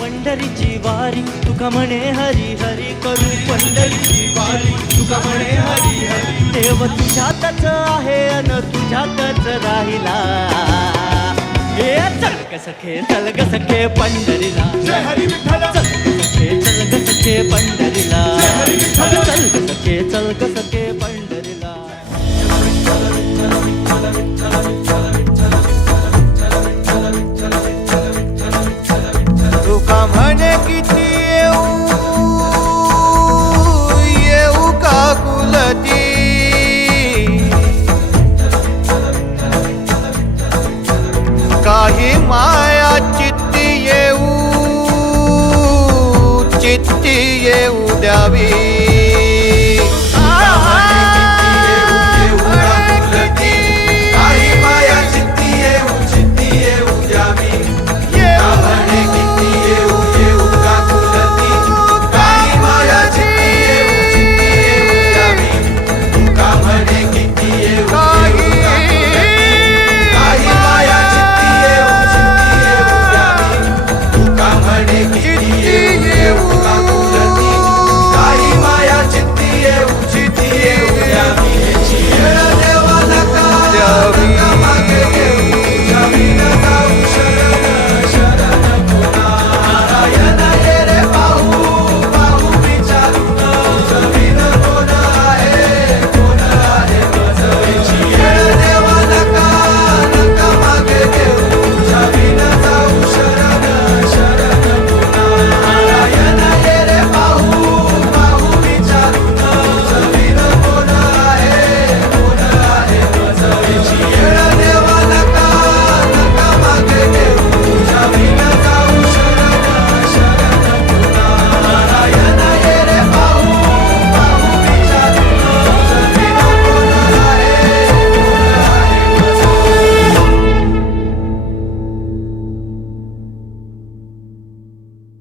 पंढरीची वारी तुका म्हणे हरी हरी करू, पंढरीची वारी तुका म्हणे हरी हरी. देव तुझ्यातच आहे अन तुझ्यातच राहिला. हे चल ग सखे चल ग सखे पंढरीला, जय हरी विठ्ठल. चल ग सखे चल ग सखे पंढरीला, जय हरी विठ्ठल. चल ग सखे चल ग सखे पंढरीला. तुका म्हणे किती येऊ का कुलती, काही माया चित्ती येऊ द्यावी.